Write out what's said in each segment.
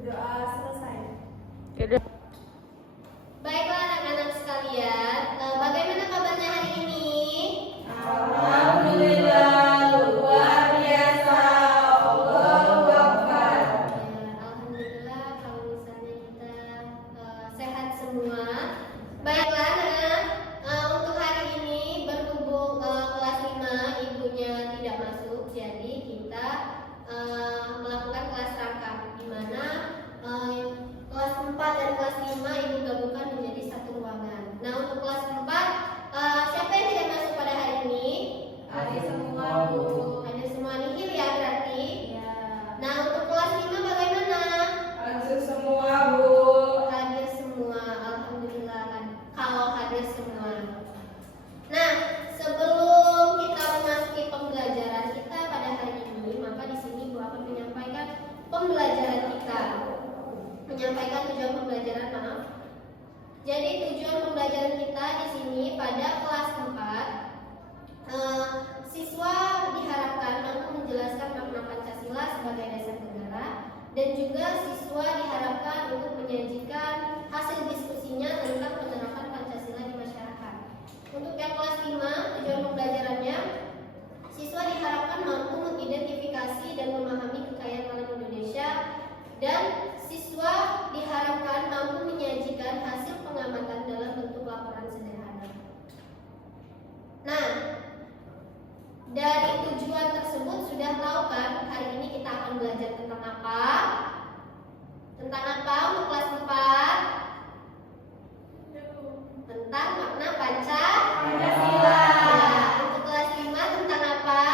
Doa selesai. Yaudah. Baiklah anak-anak sekalian, bagaimana kabarnya hari ini? Alhamdulillah, luar biasa. Allahu Akbar. Alhamdulillah kalau misalnya kita sehat semua. Baiklah anak, untuk hari ini berhubung kelas 5 ibunya tidak masuk, jadi kita melakukan kelas rangkap di mana kelas 4 dan kelas 5 ibu gabungkan menjadi satu ruangan. Nah, untuk kelas 4 siapa yang tidak masuk pada hari ini? Adik semua, Bu. Ada semua nihil ya berarti. Ya. Nah, untuk kelas 5 bagaimana? Hadir semua, Bu. Hadir semua, alhamdulillah kan. Kalau hadir semua. Nah, sebelum kita memasuki pembelajaran kita pada hari ini, maka di sini Bu akan menyampaikan pembelajaran kita. Menyampaikan tujuan pembelajaran, maaf. Jadi tujuan pembelajaran kita di sini pada kelas 4, siswa diharapkan mampu menjelaskan makna Pancasila sebagai dasar negara, dan juga siswa diharapkan untuk menyajikan hasil diskusinya tentang penerapan Pancasila di masyarakat. Untuk yang kelas 5, tujuan pembelajarannya, siswa diharapkan mampu mengidentifikasi dan memahami kekayaan alam Indonesia, dan siswa diharapkan mampu menyajikan hasil pengamatan dalam bentuk laporan sederhana. Nah, dari tujuan tersebut sudah tahu kan hari ini kita akan belajar tentang apa? Tentang apa untuk kelas 4? Tentang makna Pancasila. Untuk kelas 5 tentang apa?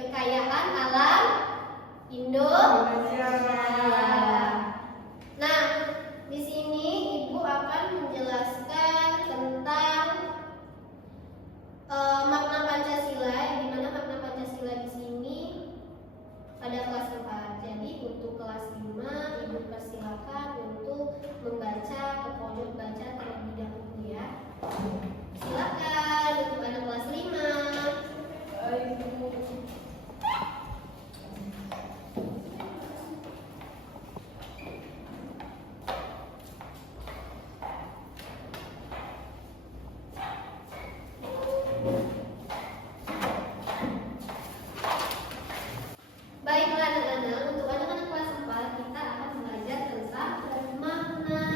Kekayaan alam Indonesia. Nah, di sini Ibu akan menjelaskan tentang makna Pancasila, di mana makna Pancasila di sini pada kelas 4. Jadi untuk kelas 5 Ibu persilakan untuk membaca ke pojok baca terlebih dahulu ya. Silakan untuk anak kelas 5. Baiklah anak-anak, untuk anak-anak kelas 4 kita akan belajar tentang makna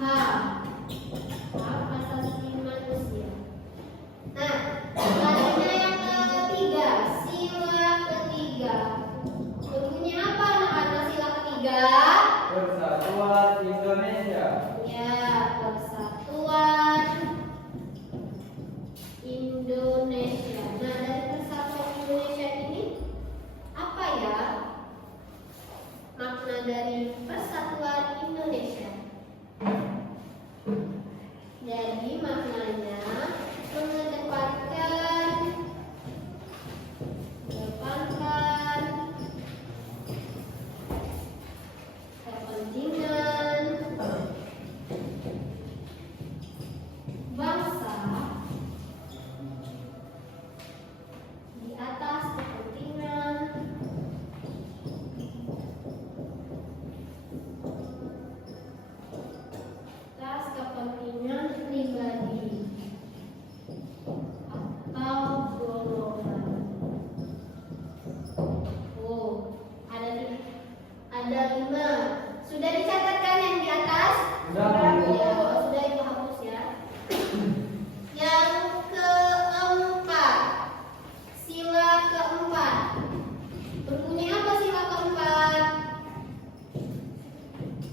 H. Hak asasi manusia. Nah, selanjutnya yang ketiga, sila ketiga. Bunyinya apa anak-anak sila ketiga? Persatuan Indonesia. Ya, Persatuan Indonesia. Nah, dari Persatuan Indonesia ini apa ya makna dari Persatuan Indonesia? Jadi maknanya mengedepankan kepentingan bangsa di atas kepentingan pribadi atau golongan. Oh, ada 5. Sudah dicatatkan yang di atas? Sudah. Ya, sudah itu hapus ya. Yang keempat, sila keempat. Berbunyi apa sila keempat?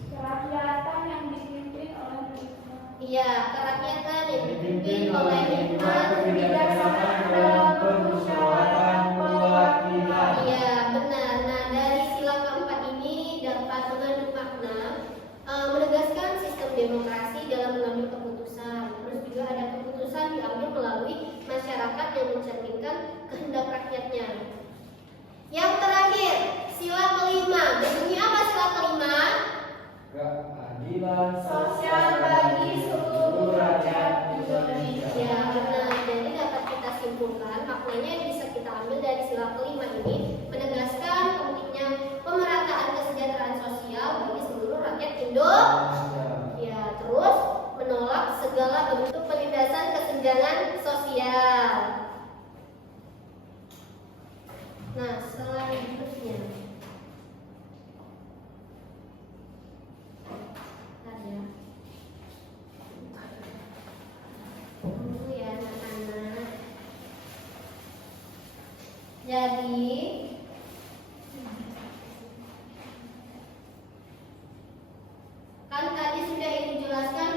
Kerakyatan yang dipimpin oleh hikmah. Iya, kerakyatan yang dipimpin oleh hikmat, kebijaksanaan dalam permusyawaratan perwakilan. Iya, benar. Nah, dari sila keempat ini dapat mengandung makna menegaskan sistem demokrasi dalam mengambil keputusan. Terus juga ada keputusan diambil melalui masyarakat yang mencerminkan kehendak rakyatnya. Yang terakhir, sila kelima. Bunyi apa sila kelima? Keadilan Sosial bagi seluruh rakyat Indonesia. Ya, benar. Jadi dapat kita simpulkan maknanya yang bisa kita ambil dari sila kelima ini menegaskan pentingnya pemerataan kesejahteraan sosial bagi seluruh rakyat Indonesia. Ya, terus menolak segala bentuk penindasan kesenjangan sosial. Nah, selanjutnya ya. Tunggu ya anak-anak. Jadi kan tadi sudah dijelaskan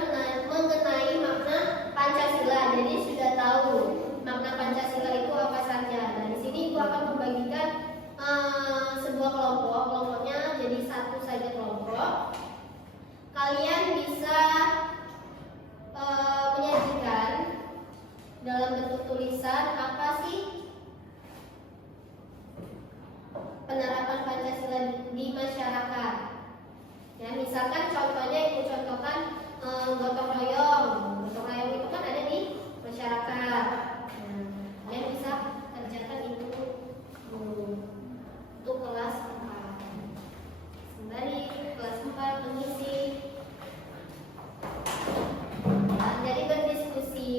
mengenai makna Pancasila. Jadi sudah tahu makna Pancasila itu apa saja. Nah, di sini Ibu akan membagikan sebuah kelompok. Kelompoknya jadi satu saja kelompok. Kalian bisa menyajikan dalam bentuk tulisan apa sih penerapan Pancasila di masyarakat. Ya, misalkan contohnya Ibu contohkan gotong royong. Gotong royong itu kan ada di masyarakat. Nah, kalian bisa kerjakan itu untuk kelas 4. Sembari kelas 4 mengisi. Nah, jadi berdiskusi,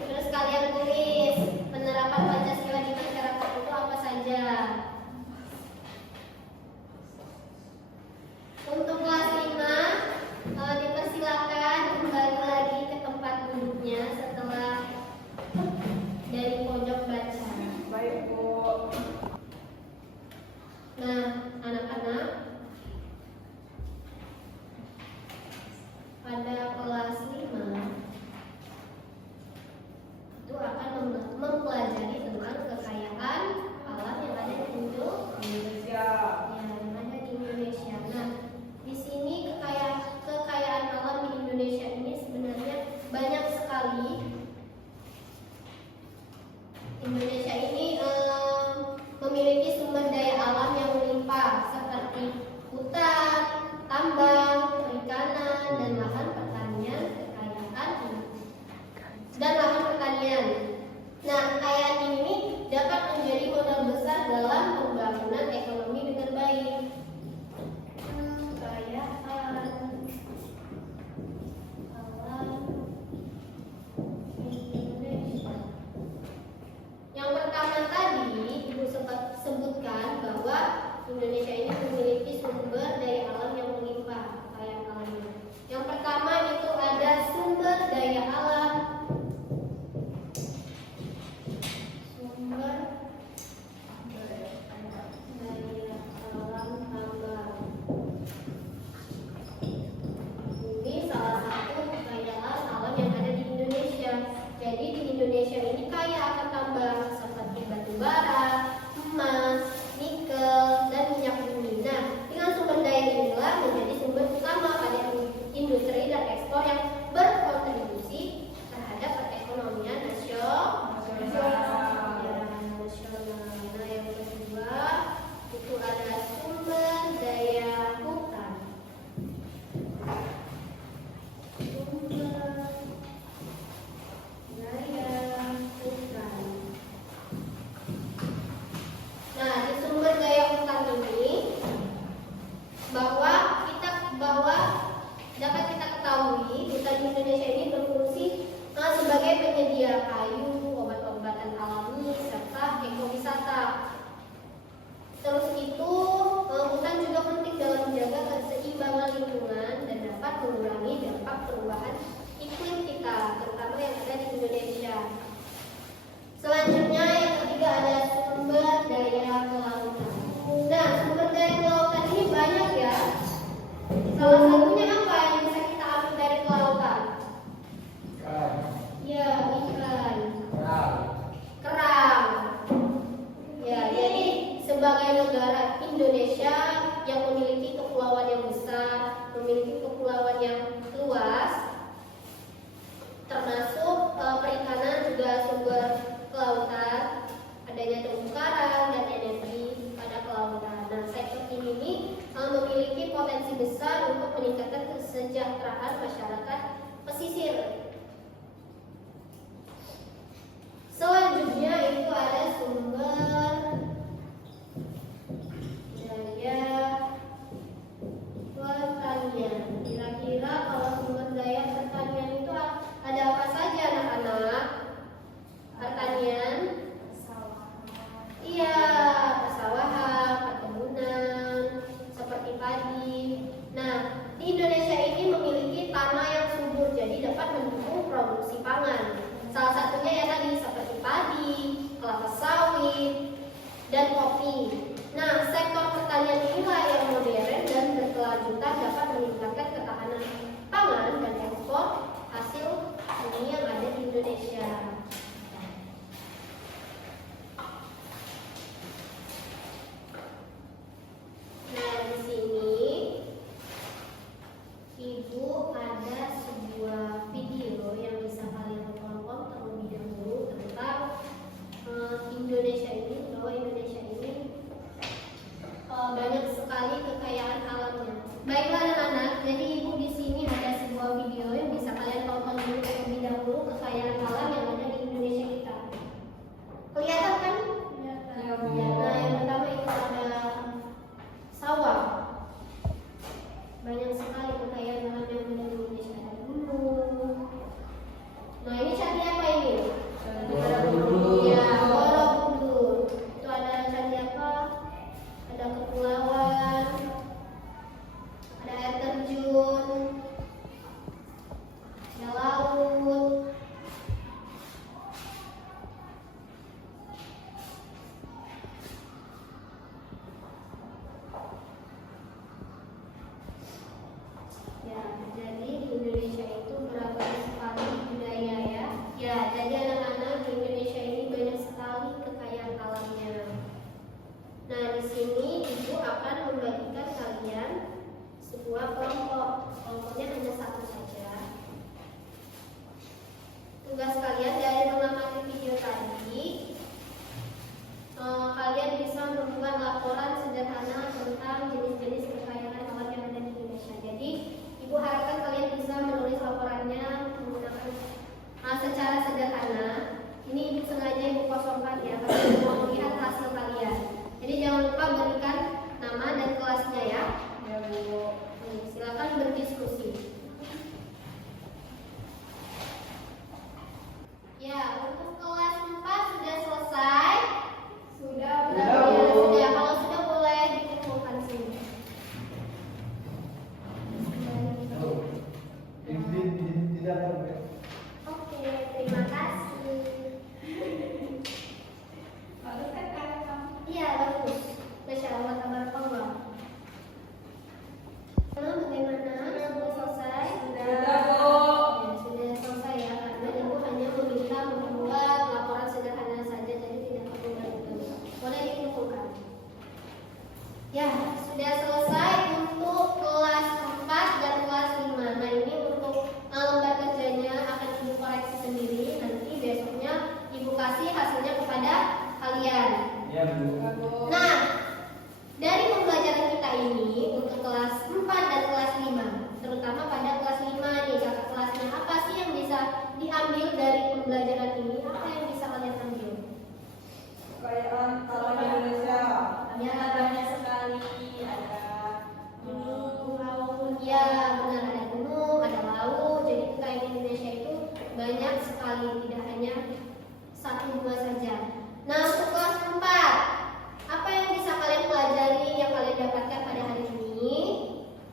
terus kalian tulis penerapan Pancasila di masyarakat itu apa saja. Untuk kelas 5 dipersilakan kembali sektor yang berkontribusi terhadap perekonomian nasional. Nah, yang kedua itu ada sumber daya hutan. Sumber daya hutan. Nah, di sumber daya hutan ini dapat kita ketahui hutan di Indonesia ini berfungsi sebagai penyedia kayu, obat-obatan alami, serta ekowisata. Terus itu hutan juga penting dalam menjaga keseimbangan lingkungan dan dapat mengurangi dampak perubahan iklim kita, terutama yang ada di Indonesia. Selanjutnya yang ketiga ada sumber daya kelautan. Nah, sumber daya kelautan ini banyak ya. Salah satunya apa yang bisa kita ambil dari kelautan? Ya, ikan. Kerang. Ya, jadi sebagai negara Indonesia yang memiliki kepulauan yang besar, memiliki kepulauan yang luas, termasuk perikanan juga sumber kelautan, adanya terumbu karang dan energi pada kelautan. Nah, sektor ini memiliki potensi besar untuk meningkatkan kesejahteraan masyarakat pesisir. Selanjutnya itu ada sumber daya pertanian. Kira-kira kalau sumber daya pertanian itu ada apa saja anak-anak? Pertanian? Iya, persawahan, perkebunan, seperti padi. Nah, di Indonesia ini memiliki tanah yang subur, jadi dapat mendukung produksi pangan. Salah satunya ya tadi seperti padi, kelapa sawit, dan kopi. Nah, sektor pertanian inilah yang modern dan berkelanjutan dapat meningkatkan ketahanan pangan dan ekspor hasil bumi yang ada di Indonesia. Nah, di sini Ibu ada sebuah video yang bisa kalian tonton terlebih dahulu tentang Indonesia ini, bahwa Indonesia ini banyak sekali kekayaan alamnya. Baiklah anak-anak, jadi Ibu di sini ada sebuah video yang bisa kalian tonton dulu terlebih dahulu kekayaan alam yang ada di Indonesia kita. Kelihatan kan? Nah, yang pertama itu ada sawah. Banyak sekali kekayaan alam yang ada di Indonesia. Ada gunung. Nah, ini candi apa ini? Borobudur. Ya, Borobudur. Itu ada candi apa? Ada kepulauan, ada air terjun, ada laut. Ya, jadi di Indonesia itu beragam sekali budaya ya. Ya, jadi anak-anak di Indonesia ini banyak sekali kekayaan alamnya. Nah, di sini Ibu akan membagikan kalian sebuah kelompok. Kelompoknya hanya satu saja. Tugas kalian dari mengamati video tadi, kalian bisa membuat laporan sederhana tentang jenis-jenis kekayaan alam yang ada di Indonesia. Jadi, Ibu harapkan kalian bisa menulis laporannya menggunakan secara sederhana. Ini Ibu sengaja Ibu kosongkan ya, karena Ibu mau melihat hasil kalian. Jadi jangan lupa berikan nama dan kelasnya ya. Ya Bu. Silakan berdiskusi. kali, tidak hanya 1-2 saja. Nah, untuk kelas 4, apa yang bisa kalian pelajari, yang kalian dapatkan pada hari ini?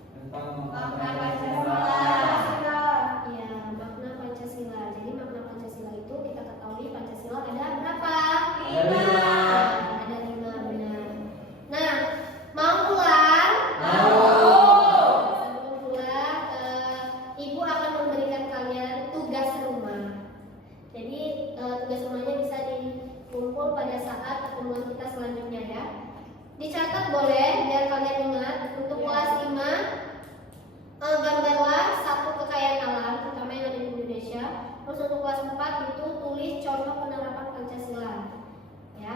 Tentang Makna Pancasila. Pancasila. Ya, makna Pancasila. Jadi makna Pancasila itu kita ketahui Pancasila ada berapa? 5. Ada 5, benar. Nah, mau pulang? Sebelum pulang, Ibu akan memberikan kalian tugas rumah. Jadi tugas rumahnya bisa dikumpul pada saat pertemuan kita selanjutnya ya. Dicatat boleh biar kalian ingat. Untuk kelas 5, gambarlah satu kekayaan alam terutama yang ada di Indonesia. Terus untuk kelas 4 itu tulis contoh penerapan Pancasila. Ya.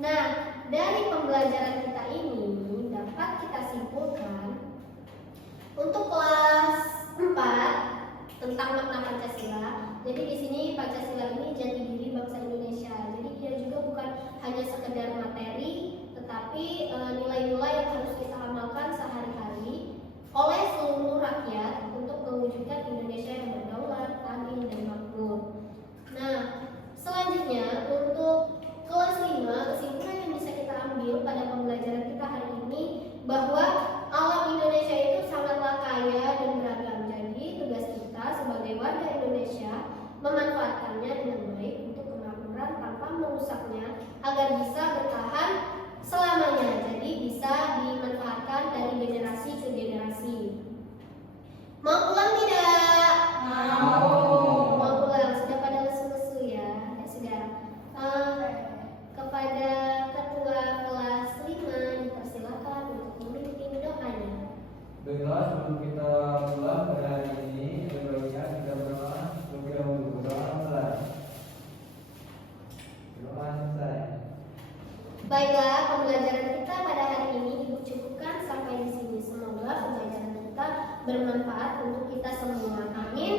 Nah, dari pembelajaran kita ini dapat kita simpulkan untuk kelas 4 tentang makna Pancasila. Jadi di sini Pancasila ini jati diri bangsa Indonesia. Jadi dia juga bukan hanya sekedar materi, tetapi nilai-nilai yang harus kita amalkan sehari-hari oleh seluruh rakyat untuk mewujudkan Indonesia yang berdaulat, adil, dan makmur. Nah, selanjutnya untuk kelas 5, kesimpulan yang bisa kita ambil pada pembelajaran kita hari ini bahwa alam Indonesia itu sangatlah kaya dan beragam. Jadi tugas kita sebagai warga Indonesia memanfaatkannya dengan baik untuk kemakmuran tanpa merusaknya agar bisa bertahan selamanya. Jadi bisa dimanfaatkan dari generasi ke generasi. Mau pulang tidak? Mau pulang. Sudah pada lesu-lesu ya? Ya sudah. Kepada ketua kelas 5 dipersilakan untuk memimpin doanya. Baiklah, sebelum kita pulang pada hari ini, ada baiknya kita berdoa sebelum kita berdoa mulai. Doa selesai. Baiklah, pembelajaran kita pada hari ini Ibu cukupkan sampai di sini. Semoga pembelajaran kita bermanfaat untuk kita semua. Amin.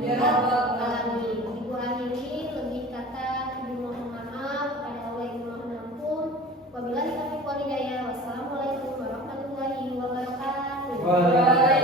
Ya Rabbal Rabbal alamin. Ibu akhiri lebih kata Ibu mohon maaf kepada Allah, Ibu mohon ampun. Wabillahi taufiq wal hidayah. Wassalamualaikum warahmatullahi wabarakatuh. Waalaikumsalam.